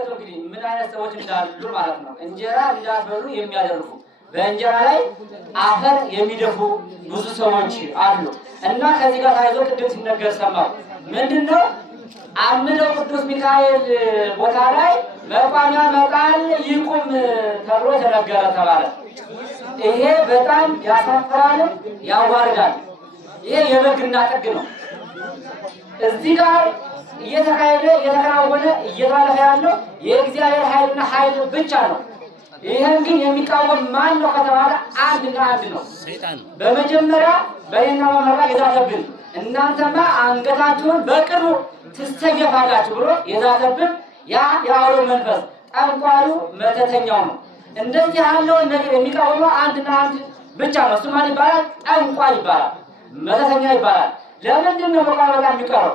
ተመልከቱ እንግዲህ ምን አይነት ሰዎች እንዳሉ ማለት ነው። እንጀራ እንዳትበሉ የሚያደርጉ በእንጀራ ላይ አፈር የሚደፉ ብዙ ሰዎች አሉ እና ከዚህ ጋር ታይዞ ቅድም ሲነገር ሰማሁ። ምንድነው አምደው ቅዱስ ሚካኤል ቦታ ላይ መቋሚያ መጣል ይቁም ተብሎ ተነገረ ተባለ። ይሄ በጣም ያሳፍራል፣ ያዋርዳል። ይሄ የበግና ጥግ ነው። እዚህ ጋር እየተከናወነ እየተላለፈ ያለው የእግዚአብሔር ኃይልና ኃይል ብቻ ነው። ይሄን ግን የሚቃወም ማን ነው ከተባለ አንድና አንድ ነው፣ ሰይጣን። በመጀመሪያ በእኔና በመራ የዛተብን እናንተማ አንገታችሁን በቅርቡ ትስተገፋላችሁ ብሎ የዛተብን ያ የአውሎ መንፈስ ጠንቋዩ መተተኛው ነው። እንደዚህ ያለውን ነገር የሚቃወመው አንድና አንድ ብቻ ነው። እሱ ማን ይባላል? ጠንቋይ ይባላል፣ መተተኛ ይባላል። ለምንድን ነው መቋመጣ የሚቀረው?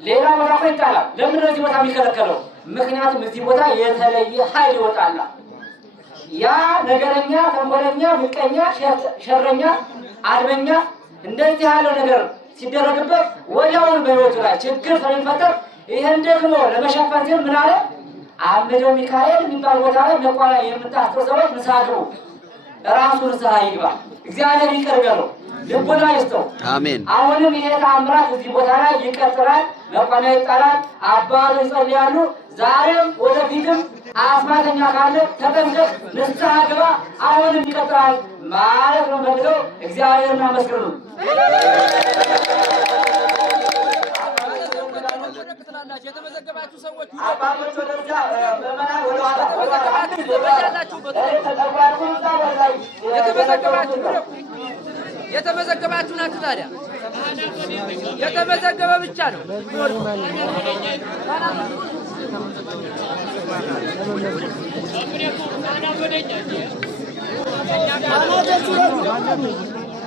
ሌላ ቦታ እኮ ይጣላል። ለምን ነው እዚህ ቦታ የሚከለከለው? ምክንያቱም እዚህ ቦታ የተለየ ኃይል ይወጣል። ያ ነገረኛ፣ ተንኮለኛ፣ ምቀኛ፣ ሸረኛ፣ አድመኛ እንደዚህ ያለው ነገር ሲደረግበት ወዲያውኑ በህይወቱ ላይ ችግር ስለሚፈጠር ይሄን ደግሞ ለመሸፈን ሲል ምን አለ? አምደው ሚካኤል የሚባል ቦታ ላይ መቋሚያ የምታስሩ ሰዎች ንስሐ ግቡ፣ ራሱ ንስሐ ይግባ፣ እግዚአብሔር ይቅር ይበለው፣ ልቦና ይስጠው። አሜን። አሁንም ይሄ ተአምራት እዚህ ቦታ ላይ ይቀጥላል። መቋሚያ ይጣላል፣ አባቶች ይጸልያሉ። ዛሬም ወደፊትም አስማተኛ ካለ ተጠንቀቅ፣ ንስሐ ግባ፣ አሁንም ይቀጥላል ማለት ነው። ፈልገው እግዚአብሔርን አመስግኑ። የተመዘገባችሁ ሰዎች አባቶች ወደዛ በመናል ወደ ኋላ የተመዘገባችሁ ናችሁ። ታዲያ የተመዘገበ ብቻ ነው።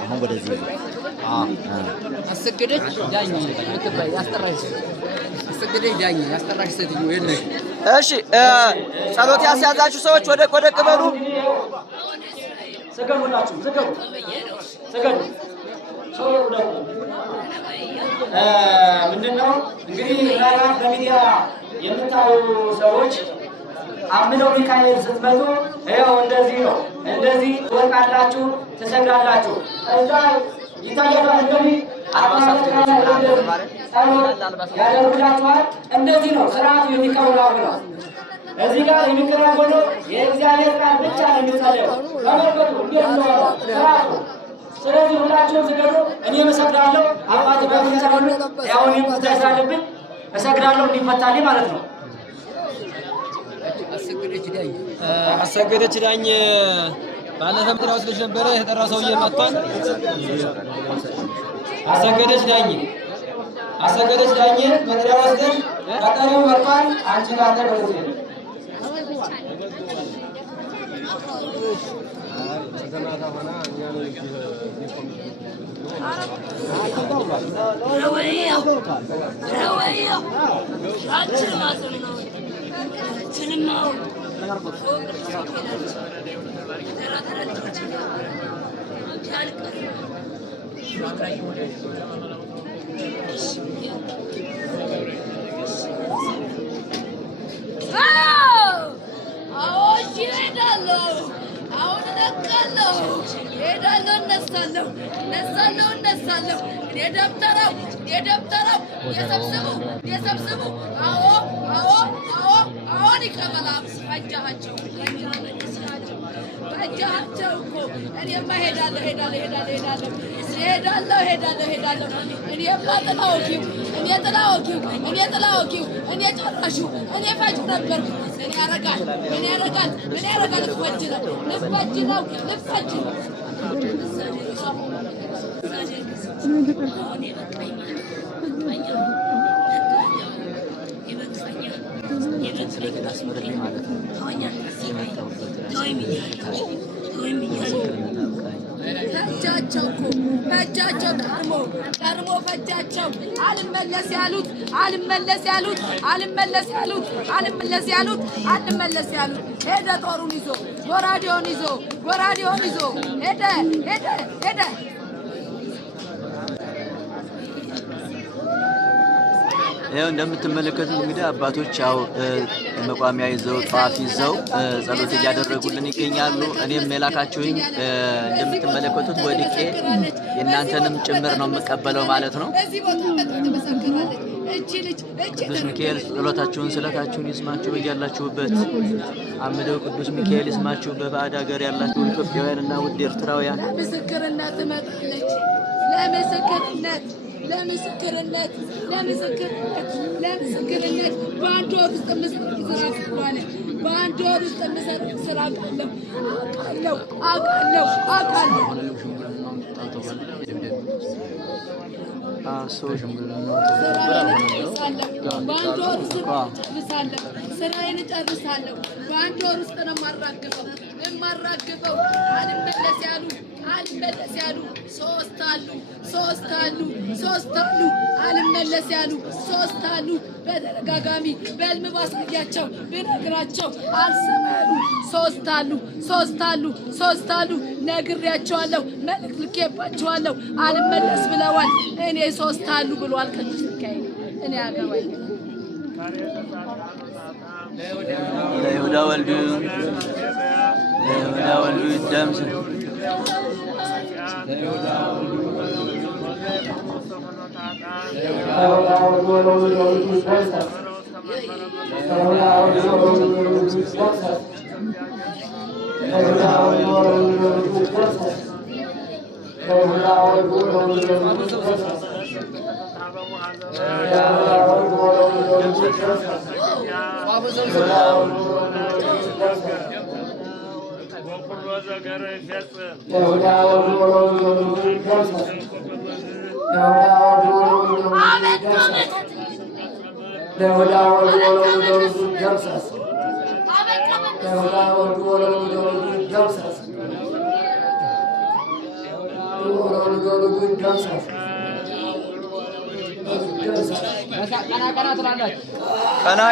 አሁን ወደዚህ አሰገደች ዳኝ ልትባይ ያስጠራሽ አሰገደች ዳኝ ያስጠራሽ ሴትዮ የለሽ። እሺ ጸሎት ያስያዛችሁ ሰዎች ወደ ቅበሉ። ሰገዱላችሁ ሰገዱ ሰገዱ ምንድነው እንግዲህ ራራ በሚዲያ የምታዩ ሰዎች አምደው ሚካኤል ስትመጡ ይኸው እንደዚህ ነው፣ እንደዚህ ትወርቃላችሁ፣ ትሰግዳላችሁ። እዛ ይታያችኋል። እንደዚህ ያደርጉላችኋል። እንደዚህ ነው ስርዓቱ የሚከናወነው ነው። እዚህ ጋር የሚከናወነው የእግዚአብሔር ቃል ብቻ ነው የሚጸለየው። ተመልከቱ እንዴት ነው ስርዓቱ። ስለዚህ ሁላችሁም ስገዱ። እኔ እሰግዳለሁ። አባቴ በሚሰራሉ ያው እኔም ተሳለብኝ እሰግዳለሁ እንዲፈታልኝ ማለት ነው። አሰገደች ዳኝ ባለፈም ጥራው ስለሽ ነበረ የተጠራ ሰውዬ መጥቷል። አሰገደች ዳኝ መጥሪያ ወስደን ቀጠሪው መጥቷል። አንቺ ጋር ወደዚህ እነሳለሁ የደብተራው የሰብስቡ አዎን ይቀበላል። ፈጃቸው እኮ እኔማ ሄዳለሁ። እኔማ ጥላ ወጊው እኔ ጨራሹ እኔ ፈጅ ነበርኩ። ምን ያረጋል? ልፈጅ ነው። ፈጃቸው ቀርሞ ፈጃቸው። አልመለስ ያሉት ሄደ። ጦሩን ይዞ ጎራዴውን ይዞ ሄደ። ያው እንደምትመለከቱት እንግዲህ አባቶች ያው መቋሚያ ይዘው ጧፍ ይዘው ጸሎት እያደረጉልን ይገኛሉ። እኔም የላካችሁኝ እንደምትመለከቱት ወድቄ የእናንተንም ጭምር ነው የምቀበለው ማለት ነው። ቅዱስ ሚካኤል ጸሎታችሁን ስለታችሁን ይስማችሁ በያላችሁበት። አምደው ቅዱስ ሚካኤል ይስማችሁ። በባዕድ ሀገር ያላችሁ ኢትዮጵያውያንና ውድ ኤርትራውያን ምስክርነት ትመጣለች። ለምስክርነት በአንድ ወር ውስጥ የምሰራው ስራ አለ። በአንድ ወር ውስጥ የምሰራው ስራ አውቃለሁ። ስራዬን እጨርሳለሁ። በአንድ ወር ውስጥ ነው የማራግፈው። አልመለስ ያሉ ሶስት አሉ። አልመለስ ያሉ ሶስት አሉ። በተደጋጋሚ በህልም ባሳያቸው ብነግራቸው አልሰማሉ። ሶስት አሉ። ነግሬያቸዋለሁ። መልእክት ልኬባቸዋለሁ። አልመለስ ብለዋል። እኔ ሶስት አሉ ብሏል ቅዱስ ሚካኤል። እኔ አገባኝ ለይሁዳ ወልዱ ይደምስ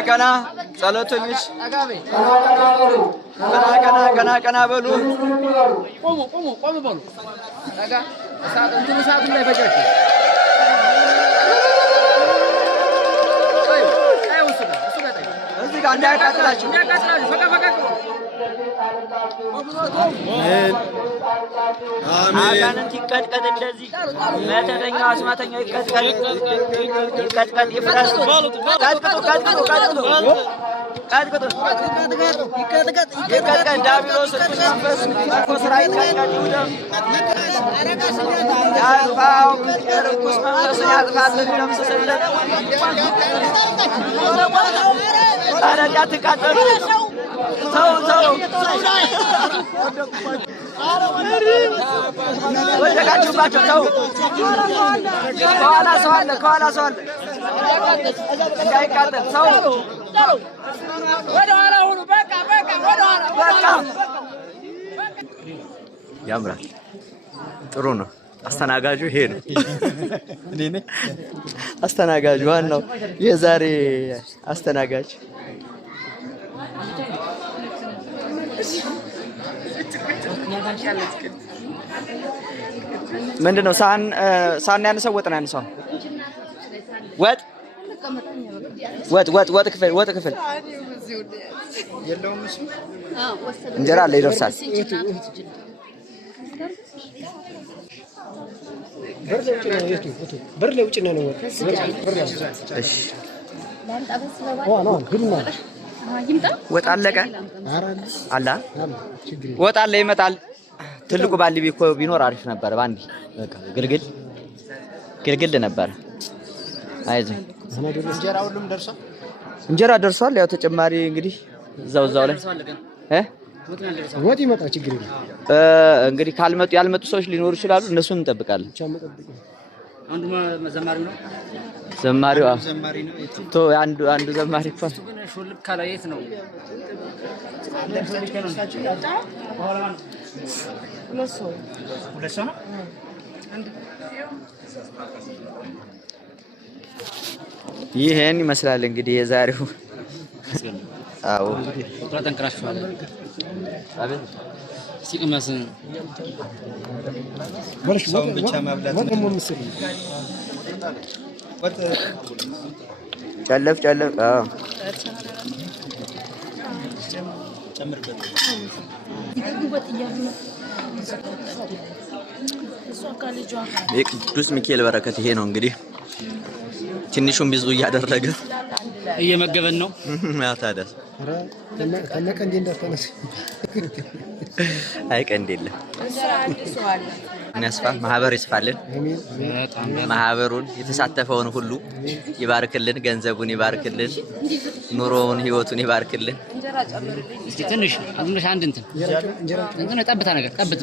ቀና ጸሎተኞች ቀና በሉ። ቆሙ በሉ። ሰዓቱን ላይ ፈጃችሁ እዚህ ጋር እንዳያቃጥላችሁ አጋንንት ይቀጥቀጥ፣ እንደዚህ መተተኛው አስማተኛው ይቀጥቀጥ፣ ይፍረስ። ቀጥቀጥ ዲያብሎስ መንፈስ መጥፎ ስራ ይቀጥቀጥ፣ ያጥፋው። ርኩስ መንፈስን ያጥፋልን፣ ይደምስስልን። ኧረ እንዳትቃጠሉ ተው ወደቃችሁባቸው። ተው ከኋላ ሰው አለ እንዳይቃጠል። ተው ወደኋላ ሁኑ። በቃ ያምራል። ጥሩ ነው። አስተናጋጁ ይሄ ነው። አስተናጋጁ ዋናው የዛሬ አስተናጋጅ ምንድነው? ሳህን ያነሳው ወጥ ነው ያነሳው። ወጥ ክፍል የለውም። እሱ እንጀራ አለ ይደርሳል። በር ለውጭ ነው። እሺ ወጥ አለቀ አላ ወጥ አለ ይመጣል። ትልቁ ባሊ ቢኖር አሪፍ ነበር። ባንዲ በቃ ግልግል ነበር። አይዞህ እንጀራ ደርሷል። ያው ተጨማሪ እንግዲህ እዛው ላይ ወጥ ይመጣ ችግር የለም። እንግዲህ ያልመጡ ሰዎች ሊኖሩ ይችላሉ። እነሱን እንጠብቃለን። አንዱ ዘማሪው አንዱ ዘማሪ እኮ ሹልክ ካላየት ነው። ይሄን ይመስላል እንግዲህ የዛሬው። አዎ ተንከራሽቷል። አቤት ሲቅመስ ሰው ብቻ ማብላት ጨለፍ የቅዱስ ሚካኤል በረከት ይሄ ነው እንግዲህ ትንሹም ቢዙ እያደረገ እየመገበን ነው ታዲያስ ከነቀንዴ እንዳትነስ አይ ቀንዴ የለ ነስፋ ማህበር ይስፋልን ማህበሩን የተሳተፈውን ሁሉ ይባርክልን ገንዘቡን ይባርክልን ኑሮውን ህይወቱን ይባርክልን እስኪ ትንሽ አንድ እንትን ጠብታ ነገር ጠብት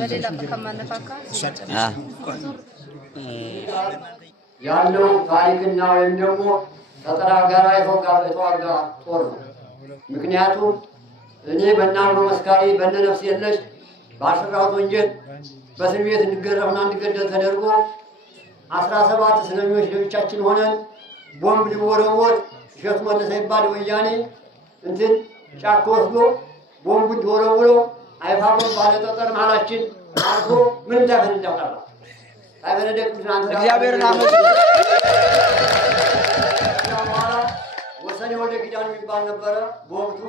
ያለው ታሪክና ወይም ደግሞ ተጠራጋራ የተዋጋ ጦር ነው። ምክንያቱም እኔ በእናምኖ መስካሪ በነነፍስ የለሽ በአስራሁት ወንጀል በእስር ቤት እንድገረፍና እንድገደል ተደርጎ 17 እስረኞች ለብቻችን ሆነን ቦምብ ሊወረወር እሸቱ መለሰ ይባል ወያኔ እንትን ጫካ ወስዶ ቦምብ ሊወረውረው አይፋቦም ባለ ጠጠር መሀላችን አርፎ ምን ታፈን እንዳቀራ አይበለደቅ ትናንት እግዚአብሔርን አመስግኑ። ወሰኔ ወልደ ኪዳን የሚባል ነበረ በወቅቱ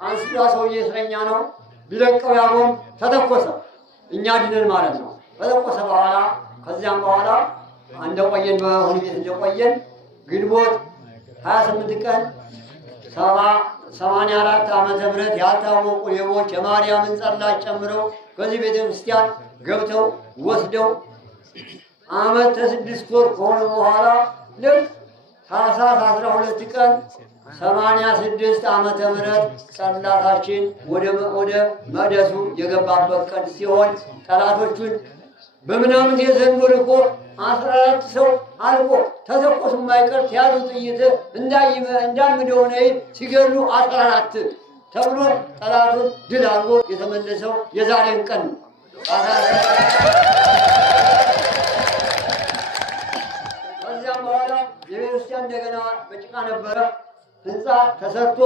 አንስያ ሰውዬ እስረኛ ነው ቢለቀው ያ ቦምብ ተተኮሰ እኛ ድነን ማለት ነው ተተኮሰ በኋላ ከዚያም በኋላ እንደቆየን በሆነ ቤት እንደቆየን ግንቦት 28 ቀን 84 ዓመተ ምህረት ያልታወቁ ሌቦች የማርያምን ጸላች ጨምረው ከዚህ ቤተክርስቲያን ገብተው ወስደው ዓመት 6 ወር ከሆነ በኋላ ልክ ታኅሳስ 12 ቀን 86 ዓመተ ምህረት ጸላታችን ወደ መደሱ የገባበት ቀን ሲሆን ጠላቶቹን በምናምን የዘንዶ ልኮ 14 ሰው አልቆ ተተኮሱ የማይቀር ያዙ ጥይት እንዳምደው ነይ ሲገሉ 14 ተብሎ ጠላቱን ድል አድርጎ የተመለሰው የዛሬን ቀን ነው። ከዚያም በኋላ የቤተክርስቲያን እንደገና በጭቃ ነበረ ህንፃ ተሰርቶ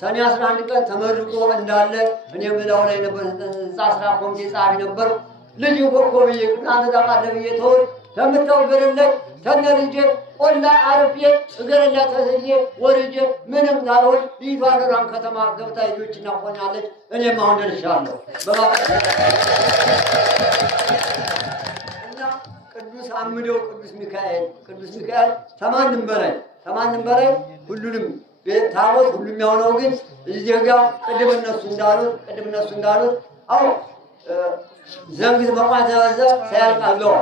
ሰኔ 11 ቀን ተመርቆ እንዳለ እኔ ብላው ላይ ነበር ህንፃ ስራ ኮሚቴ ጸሐፊ ነበር። ልጅ ኮኮብዬ አንተ ታውቃለህ ብዬ ተወው ለምታው ገረለኝ ተነልጄ ቆላ አርፌ እገረላ ተሰዬ ወርጄ ምንም ታውል ሊፋራን ከተማ ገብታ ልጆችና ቆኛለች። እኔም አሁን ደርሻለሁ እና ቅዱስ አምደው ቅዱስ ሚካኤል ተማንም በላይ ሁሉንም ታቦት ሁሉም ያውነው ግን እዚህ ጋር ቅድም እነሱ እንዳሉት አዎ ዘንግት መቋት ያዘ ሳያልቃለው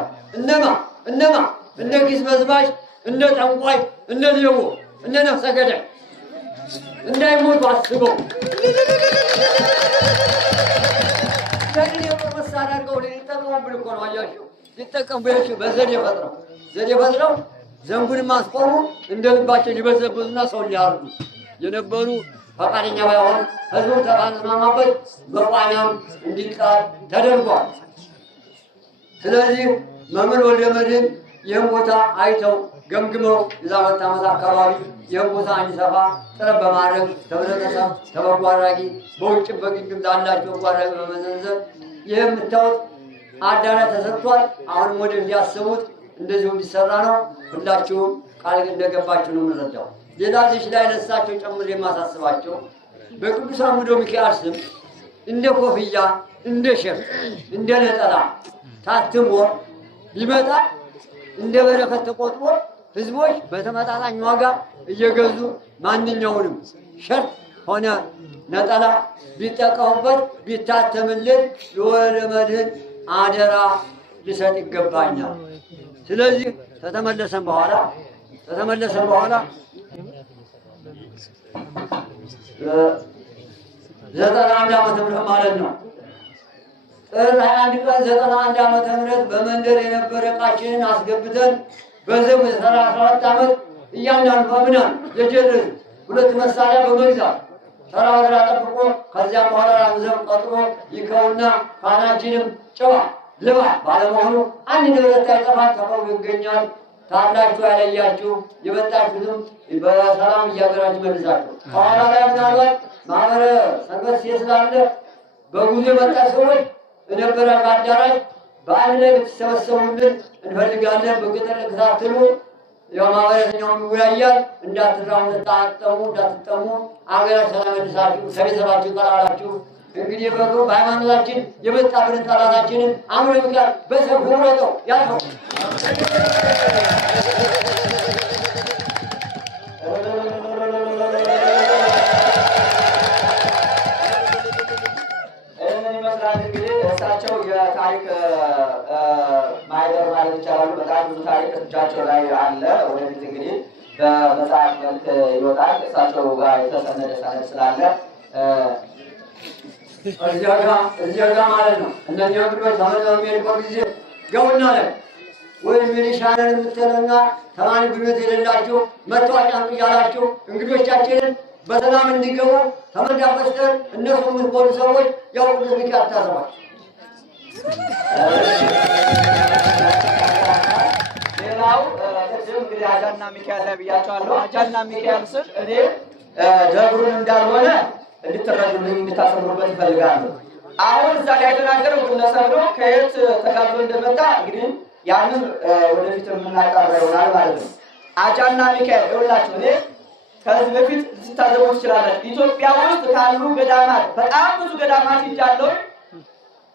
እነማ እነ ኪስ መዝባሽ እነ ጠንቋይ እነ ሌቦ እነ ነፍሰ ገዳይ እንዳይሞቱ አስበው ዳግን የመሳሪያ አድርገው ሊጠቀሙብን እኮ ነው። አያችሁ ሊጠቀሙብን በዘዴ ፈጥረው ዘንጉንም አስቆሙ እንደ ልባቸው ሊበዘብዙና ሰው ሊያርዱ የነበሩ ፈቃደኛ ባይሆን ህዝቡ ተስማማበት በቋሚያም እንዲቃል ተደርጓል። ስለዚህ መምህር ወልደ መድኅን ይህን ቦታ አይተው ገምግመው የዛመት ዓመት አካባቢ ይህን ቦታ እንዲሰፋ ጥረት በማድረግ ተብለቀሰብ ተበጎ አድራጊ በውጭ በግድም ላላቸው በጎ አድራጊ በመዘንዘብ ይህ የምታዩት አዳራሽ ተሰጥቷል። አሁንም ወደዚህ ያሰቡት እንደዚሁ እንዲሰራ ነው። ሁላችሁም ቃል እንደገባችሁ ነው የምንረዳው። ሌላ ልጅ ላይ ለሳቸው ጨምሬ የማሳስባቸው በቅዱስ አምዶ ሚካኤል ስም እንደ ኮፍያ እንደ ሸርጥ እንደ ነጠላ ታትሞ ቢመጣ እንደ በረከት ተቆጥሮ ህዝቦች በተመጣጣኝ ዋጋ እየገዙ ማንኛውንም ሸርጥ ሆነ ነጠላ ቢጠቀሙበት ቢታተምልን ለወልደ መድኅን አደራ ሊሰጥ ይገባኛል። ስለዚህ ከተመለሰን በኋላ 91 ዓመተ ምህረት ማለት ነው። ጥር 21 ቀን 91 ዓመተ ምህረት በመንደር የነበረ ዕቃችንን አስገብተን በዘው 14 ዓመት እያንዳንዱ በምናን የጀርዝ 2 መሳሪያ በመግዛት ተራራ ጠብቆ ከዚያ በኋላ ራምዘም ቀጥሮ ይከውና ካናችንም ጨዋ ልባ ባለመሆኑ አንድ ንብረት አይጠፋም ተፈው ይገኛል። ታላችሁ ያለያችሁ የመጣችሁትም በሰላም እያገራችሁ መልሳችሁ ከኋላ ላይ ምናልባት ማህበረ ሰንበት ስላለ በጉዞ የመጣ ሰዎች የነበረ አዳራሽ በአንድ ላይ ብትሰበሰቡልን እንፈልጋለን። በገጠር ክታትሉ ያው ማህበረተኛው ይወያያል። እንዳትራሙ እንዳትጠሙ አገራችሁ ተመልሳችሁ ከቤተሰባችሁ ቀራላችሁ። እንግዲህ በሩ በሃይማኖታችን የመጣብንን ጠላታችንን አምረን ጋር በሰፊ ወጣው ያለው እሳቸው የታሪክ ማህደር ማለት ይቻላሉ። በጣም ብዙ ታሪክ እጃቸው ላይ አለ። ወደፊት እንግዲህ በመጽሐፍ መልክ ይወጣል። እሳቸው ጋር የተሰነደ ሰነድ ስላለ እዚያ ጋ ማለት ነው። እነዚህ እንግዶች ተመልሰው የሚሄዱበት ጊዜ ገቡና ላይ ወይም ሚሊሻንን የምትልና ተማሪ ጉልበት የሌላችሁ መታወቂያ እያላችሁ እንግዶቻችንን በሰላም እንዲገቡ ተመልካች በስተር እነሱ የምትቆሉ ሰዎች ያው ቅዱስ ሚካኤል ታሰባችሁ። ሌላው ቅድም እንግዲህ አጃና ሚካኤል ላይ ብያቸዋለሁ። አጃና ሚካኤል ስል እኔ ደብሩን እንዳልሆነ እንድትረዱልኝ እንድታሰምሩበት ይፈልጋሉ። አሁን እዛ ላይ የተናገረው ግለሰብ ነው። ከየት ተጋብሎ እንደመጣ እንግዲህ ያንን ወደፊት የምናቀርብ ይሆናል ማለት ነው። አጃና ሚካኤል ይኸውላችሁ እኔ ከዚህ በፊት ልትታዘቡ ትችላላችሁ። ኢትዮጵያ ውስጥ ካሉ ገዳማት በጣም ብዙ ገዳማት ይጃለው።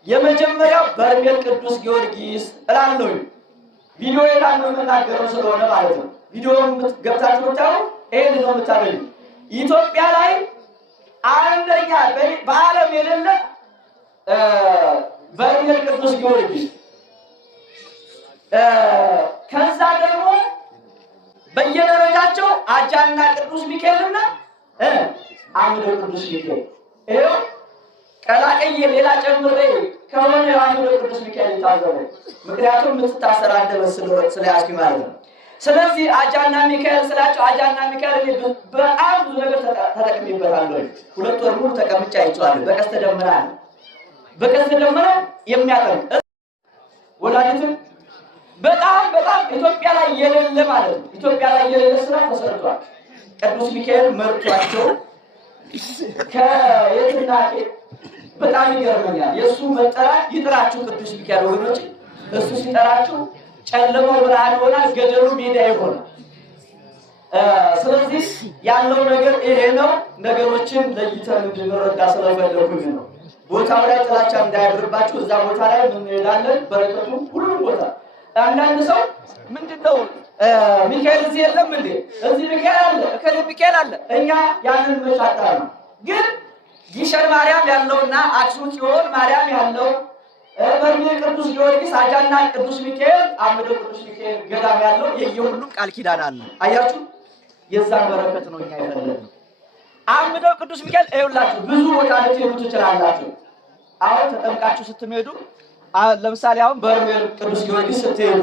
የመጀመሪያው በርሜል ቅዱስ ጊዮርጊስ እላለሁ። ቪዲዮ ላይ ነው የምናገረው ስለሆነ ማለት ነው። ቪዲዮውን ገብታችሁ ብታዩ ይሄን ነው የምታገኙ። ኢትዮጵያ ላይ አንደኛ በዓለም የሌለ በርሜል ቅዱስ ጊዮርጊስ፣ ከዛ ደግሞ በየደረጃቸው አጃና ቅዱስ ሚካኤልና አምደው ቅዱስ ሚካኤል ይኸው ቀላቀየ ሌላ ጨምሬ ከሆነ አምደው ቅዱስ ሚካኤል ታዘበ። ምክንያቱም የምትታሰር አንደበት ስለያዝኩ ማለት ነው። ስለዚህ አጃና ሚካኤል ስላቸው አጃና ሚካኤል በጣም ብዙ ነገር ተጠቅሜበታለሁ። 2 ወር ሙሉ ተቀምጬ አይቼዋለሁ። በቀስተ ደመና የሚያጠምቅ ወላዲትን በጣም ኢትዮጵያ ላይ የሌለ ማለት ነው። ኢትዮጵያ ላይ የሌለ ስራ ተሰርቷል። ቅዱስ ሚካኤል መርቷቸው ከየትና በጣም ይገርመኛል። የእሱ መጠራት ይጥራችሁ ቅዱስ ሚካኤል ወገኖች፣ እሱ ሲጠራችሁ ጨለማው ብርሃን ይሆናል፣ ገደሉ ሜዳ ይሆናል። ስለዚህ ያለው ነገር ይሄ ነው። ነገሮችን ለይተን እንድንረዳ ስለፈለኩኝ ነው። ቦታው ላይ ጥላቻ እንዳያድርባችሁ እዛ ቦታ ላይ እንሄዳለን። በረከቱ ሁሉም ቦታ አንዳንድ ሰው ምንድነው ሚካኤል እዚህ የለም እንዴ? እዚህ ሚካኤል አለ፣ እከሌ ሚካኤል አለ። እኛ ያንን መሻታ ነው። ግን ጊሸን ማርያም ያለውና አክሱም ጽዮን ማርያም ያለው በርሜል ቅዱስ ጊዮርጊስ አጃና ቅዱስ ሚካኤል አምደው ቅዱስ ሚካኤል ገዳም ያለው የየሁሉም ቃል ኪዳን አለ። አያችሁ፣ የዛን በረከት ነው እኛ የፈለግነው። አምደው ቅዱስ ሚካኤል ይኸውላችሁ ብዙ ቦታ ልትሄዱ ትችላላችሁ። አሁን ተጠምቃችሁ ስትሄዱ ለምሳሌ አሁን በርሜል ቅዱስ ጊዮርጊስ ስትሄዱ፣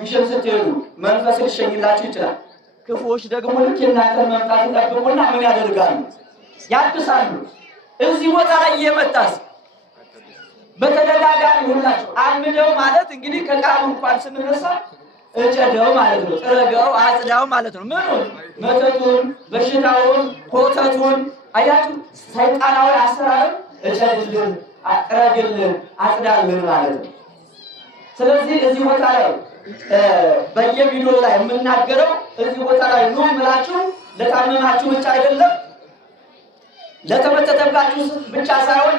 ጊሸን ስትሄዱ መንፈስ ሊሸኝላችሁ ይችላል። ክፉዎች ደግሞ ልክ የእናንተን መምጣት ይጠብቁና ምን ያደርጋሉ? ያድሳሉ። እዚህ ቦታ ላይ እየመጣስ በተደጋጋሚ ሁላችሁ አምደው ማለት እንግዲህ ከቃሉ እንኳን ስንነሳ እጨደው ማለት ነው። ጥረገው አጽዳው ማለት ነው። ምኑን? መተቱን፣ በሽታውን፣ ኮተቱን አያችሁ። ሰይጣናዊ አሰራር እጨድልን፣ አጥረግልን፣ አጽዳልን ማለት ነው። ስለዚህ እዚህ ቦታ ላይ በየቪዲዮ ላይ የምናገረው እዚህ ቦታ ላይ ኑ ምላችሁ ለታመማችሁ ብቻ አይደለም፣ ለተመተተባችሁ ብቻ ሳይሆን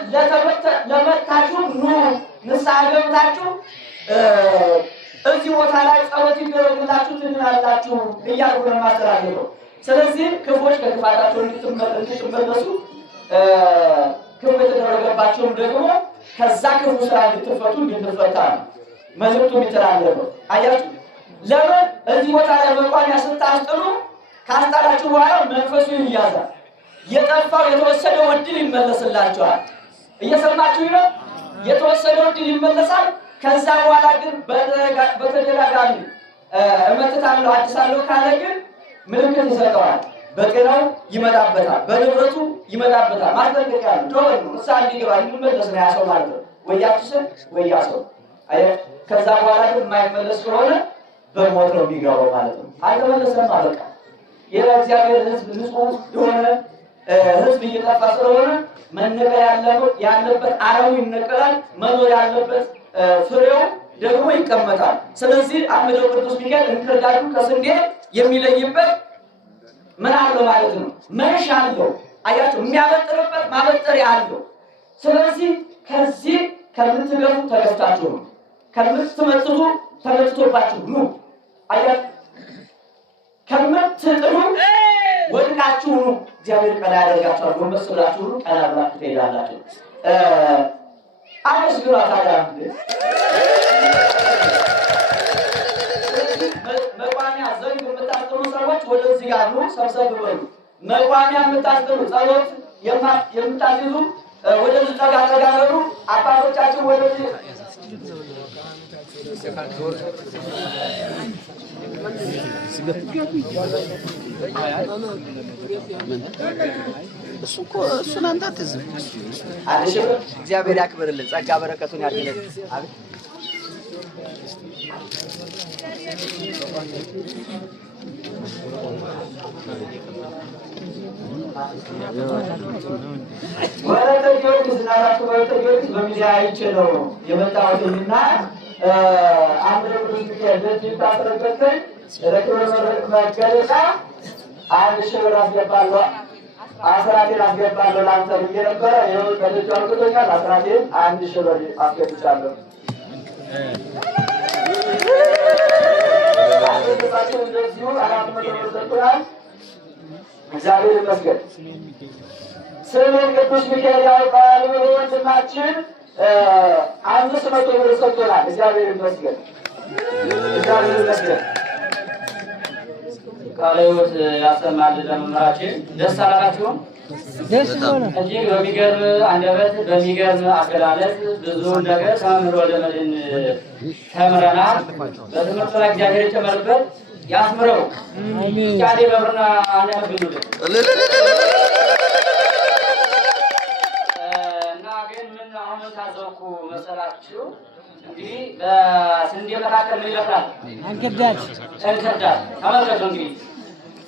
ለመታችሁ ኑ ንስሐ ገብታችሁ እዚህ ቦታ ላይ ጸሎት ይደረግላችሁ ትድናላችሁ እያልኩ ነው የማስተላልፈው። ስለዚህ ክፎች ከክፋታቸው እንድትመለሱ ክፉ የተደረገባቸውም ደግሞ ከዛ ክፉ ስራ እንድትፈቱ እንድንፈታ ነው መልዕክቱ የሚተላለፈው። አያችሁ፣ ለምን እዚህ ቦታ ላይ መቋሚያ ስታስጥሉ ካስጣላችሁ በኋላ መንፈሱ ይያዛል። የጠፋው የተወሰደው ዕድል ይመለስላችኋል። እየሰማችሁ ነው? የተወሰደው ዕድል ይመለሳል። ከዛ በኋላ ግን በተደጋጋሚ እመትታለሁ አድሳለሁ ካለ ግን ምልክት ይሰጠዋል። በጤናው ይመጣበታል፣ በንብረቱ ይመጣበታል። ማስጠንቀቂያ ነው። ዶር ነው እሳ እንዲገባ እንዲመለስ ነው ያሰው ማለት ነው። ወያችስን ወያሰው አየ። ከዛ በኋላ ግን የማይመለስ ከሆነ በሞት ነው የሚገባው ማለት ነው። አልተመለሰም ማለት ነው። የእግዚአብሔር ሕዝብ ንጹህ የሆነ ሕዝብ እየጠፋ ስለሆነ መነቀል ያለበት አረሙ ይነቀላል። መኖር ያለበት ፍሬው ደግሞ ይቀመጣል። ስለዚህ አምደው ቅዱስ ሚካኤል እንክርዳዱ ከስንዴ የሚለይበት ምን አለው ማለት ነው? መንሽ አለው። አያችሁ፣ የሚያበጥርበት ማበጠሪያ አለው። ስለዚህ ከዚህ ከምትገፉ ተገፍታችሁ ነው፣ ከምትመጥቱ ተመጥቶባችሁ ነው። አያችሁ፣ ከምትጥሉ ወድቃችሁ ነው። እግዚአብሔር ቀና ያደርጋችኋል። ጎንበስ ብላችሁ ቀና ብላችሁ ትሄዳላችሁ። አመስግኑ ታዲያ። መቋሚያ ዘንግ የምታስጥሉ ሰዎች ወደዚህ ጋር ነው፣ ሰብሰብ በሉ። መቋሚያ የምታስጥሉ ጸሎት የምታስይዙ ወደዚህ ጠጋ ጠጋ በሉ። አባቶቻችን ወደዚህ እሱን አንተ አትዝም። እግዚአብሔር ያክብርልን፣ ጸጋ በረከቱን ያድለን። ወለተ ጊዮርጊስ እናታችሁ ወለተ ጊዮርጊስ በሚዲያ አይቼ ነው የመጣሁትና አንድ ቅዱስ ሚካኤል በዚህ ታስረበከኝ ለክብረ መገለጫ 1000 ብር አስገባለሁ፣ አስራቴን አስገባለሁ ላንተ ብዬ ነበረ። ይኸው በልጁ አውጥቶኛል። አስራቴን 1000 ብር አስገብቻለሁ። እንደዚሁ 400 ብር ሰጥቶናል። እግዚአብሔር ይመስገን። ስሜን ቅዱስ ሚካኤል ያውቃል ወንድማችን 500 ብር ሰጥቶናል። እግዚአብሔር ይመስገን። እግዚአብሔር ይመስገን። ቃለ ሕይወት ያሰማል ለመምህራችን። ደስ አላላችሁም? ደስ ይላል። እጅግ በሚገርም አንደበት በሚገርም አገላለጽ ብዙ ነገር ከመምህር ወልደመድኅን ተምረናል። በትምህርቱ ላይ እግዚአብሔር ይጨመርበት ያስምረው። ጫዴ በብርና አነብሉልን እና ግን ምን አሁን ታዘብኩ መሰላችሁ? እንግዲህ በስንዴ መካከል ምን ይበቅላል? እንክርዳድ። ተመልከቱ እንግዲህ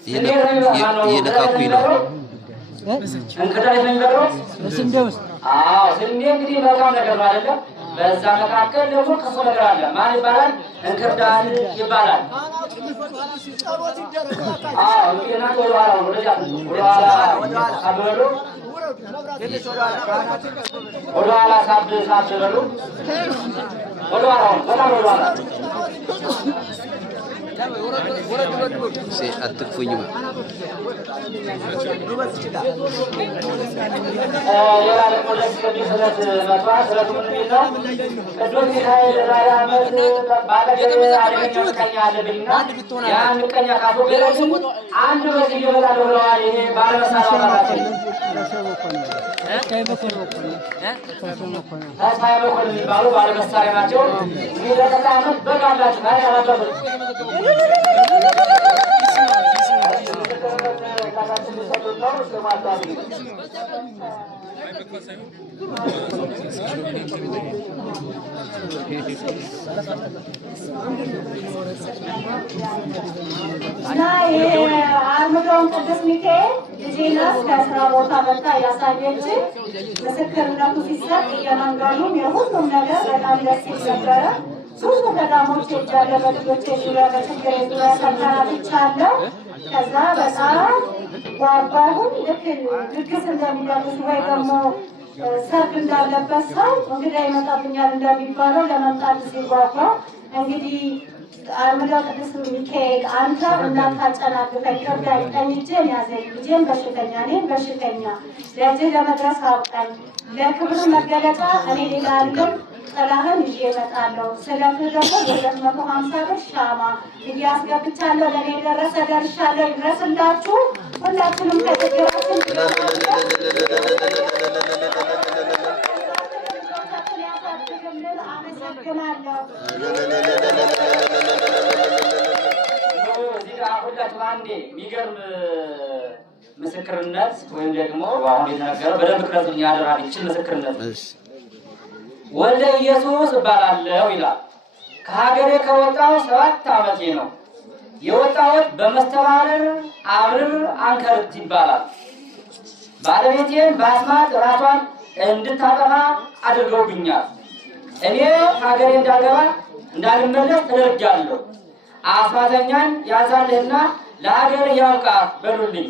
ስንዴ እየነካኩኝ ነው። እንክርዳድ የሚበቅለው በስንዴ ውስጥ። አዎ፣ ስንዴ እንግዲህ መልካም ነገር ነው አይደለም? በዛ መካከል ደግሞ ክፉ ነገር አለ። ማን ይባላል? እንክርዳድ ይባላል። አዎ፣ እንግዲህ እናንተ ወደኋላ ነው ወደኋላ ሳብ በሉ። ወደኋላ በጣም ወደኋላ አትክፉኝ። ሌላ ደግሞ ለስለት መጥፋት ቅዱስ ሚካኤል ዛሬ ዓመት አደገኛ ምቀኛ አለብኝና ያን ምቀኛ ካስወገዳችሁ አንድ በዚህ እየመጣለሁ ብለዋል። ይሄ ባለመሳሪያ አባታችን ተስፋዬ መኮንን የሚባሉ ባለመሳሪያ ናቸው። እንግዲህ ለቀጣይ ዓመት በግ አላችሁ ና ያላቸው እና የአርምዶውን ቅዱስ ሚካኤል ልጄ ናት ከስራ ቦታ መጣ ያሳየች ምስክርነቱ ሲሰጥ የመንገዱም የሁሉም ነገር በጣም ደስ ይል ነበረ። ብዙ ገዳሞች ሄጃለሁ። በልጆቼ ዙሪያ በችግር ዙሪያ ተከራትቻለሁ። ከዛ በጣም ጓጓሁን። ልክ ድግስ እንደሚደግስ ወይ ደግሞ ሰርግ እንዳለበት ሰው እንግዳ ይመጣብኛል እንደሚባለው ለመምጣት ሲጓጓ እንግዲህ አርምዳው ቅዱስ ሚካኤል አንተ እንዳታጨናግፈኝ እርዳኝ፣ ቀኝ እጄን ያዘኝ፣ ልጄን በሽተኛ እኔን በሽተኛ ለዚህ ለመድረስ አውቃኝ፣ ለክብር መገለጫ እኔ ሌላ አልልም ጥላህን ይዤ እመጣለሁ። ስለዚህ ደግሞ 250 ብር ሻማ እያስገብቻለሁ። ለእኔ የደረሰ ደርሻለሁ። ይድረስላችሁ። ሁላችንም ከችግራችን ያሳድግልን። አመሰግናለሁ። ሁላችሁ አንዴ የሚገርም ምስክርነት ወይም ደግሞ አሁን የተነገረው በደንብ ቅረጹኝ ያደራ ይችል ምስክርነት ወልደ ኢየሱስ እባላለሁ ይላል። ከሀገሬ ከወጣሁ 7 ዓመቴ ነው። የወጣሁት በመስተባበር አብርር አንከርት ይባላል። ባለቤቴን በአስማት ራሷን እንድታጠፋ አድርገውብኛል። እኔ ሀገሬ እንዳገባ እንዳልመለስ ተደርጃለሁ። አስማተኛን ያዛልህና ለሀገር ያብቃ በሉልኝ።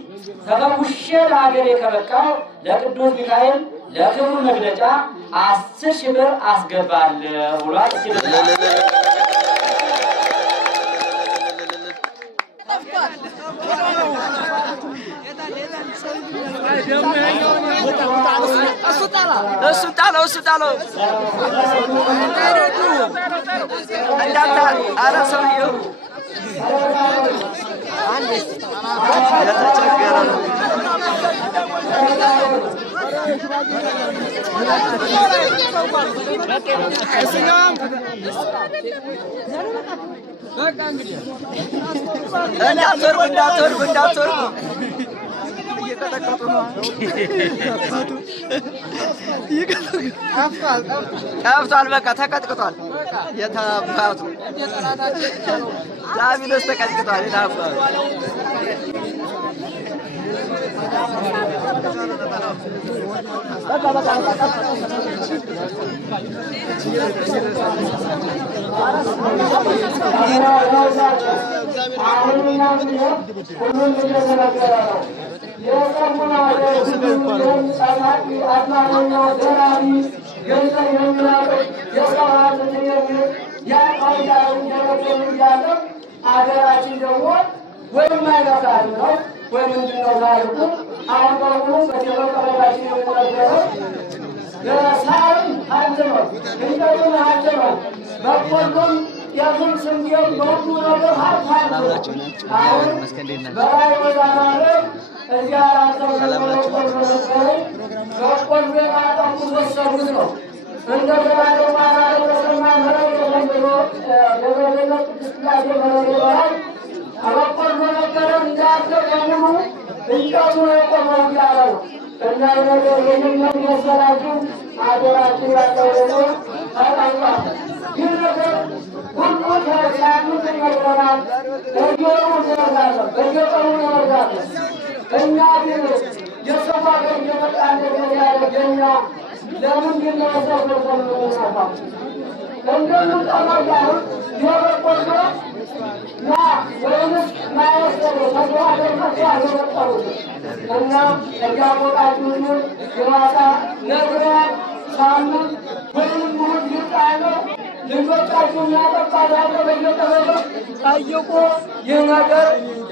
ተፈውሼ ለሀገሬ ከበቃው ለቅዱስ ሚካኤል ለክብሩ መግለጫ 10,000 ብር አስገባለሁ ብሏል። እሱ ጣለው እንዳታ ኧረ ሰውዬው የተቸገረ ነው። እንዳትወርቁ እየቀጠቀጡ ነው። ጠፍቷል። በቃ ተቀጥቅጧል። የታባቱ ዳቢሎስ ተቀጥቅጧል። የታባቱ አገራችን ደግሞ ወይም አይነካል ነው ወይም ምንድነው ታሪኩ? አሁን በሙሉ በተበቀለባችን የምንነገረው ሳርም ሀብት ነው፣ እንጨቱም ሀብት ነው፣ በቆሎም የዙም ስንዴም በሁሉ ነገር ሀብት ነው። አሁን በላይ ወዳማረብ እዚያ ራሰው በቆሎ የማጠፉ ወሰዱት ነው። እንደገና ደግሞ አማረ በሰማይ መረብ ተመንድሮ ለበደለት ቅስላሴ መረብ ይበራል። አበቆሎ ነበረ እንዳለው በሙሉ እንጨቱ የቆመው እያለ ነው። እና ነገር ይህንን የሰራችሁ አገራችን ያለው ደግሞ ተጠንቋል። ይህ ነገር ሁሉ ሳምንት ይነግረናል። በየወሩ እንወርዳለን፣ በየቀኑ እንወርዳለን። እኛ ግን የሰው ሀገር እየመጣ ነገር ያደርገኛ ለምንድን ነው የሰው ገንዘብ የምንሰፋው? እንደምንጠራው ያሁን የበቆሎ ና ወይንስ ማያሰሩ ከሰው ሀገር መጥቶ አልመጠሩት እና እያወቃችሁን የማታ ነግረዋል። ሳምንት ወይም ሙድ ይጣለው ልጆቻችሁ የሚያጠፋላቸው በየቀበሌ ጠይቁ። ይህ ነገር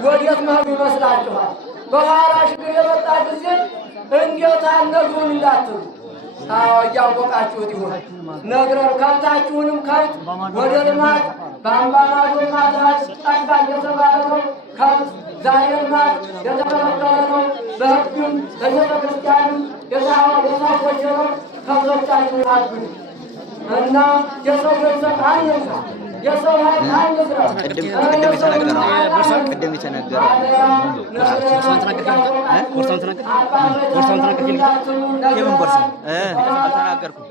ወዴት መሄዱ ይመስላችኋል? በኋላ ችግር የመጣ ጊዜ እንዴት አልነግሩን እንዳትሉ። አዎ እያወቃችሁት ይሆን ነግረን ከብታችሁንም ከብት ወደ ልማት በአምባማዶ ማድራት ጠፋ እየተባለ ነው። ከብት ዛሬ ልማት የተከለከለ ነው። በሕግም በቤተ ክርስቲያንም የታወጀ ነው። ከብቶቻችሁን አግዱ እና የሰው ገንዘብ አይንሳ፣ የሰው ሀብት አይንስራ። ቅድም የተነገረው የምን ቦርሳ አልተናገርኩም።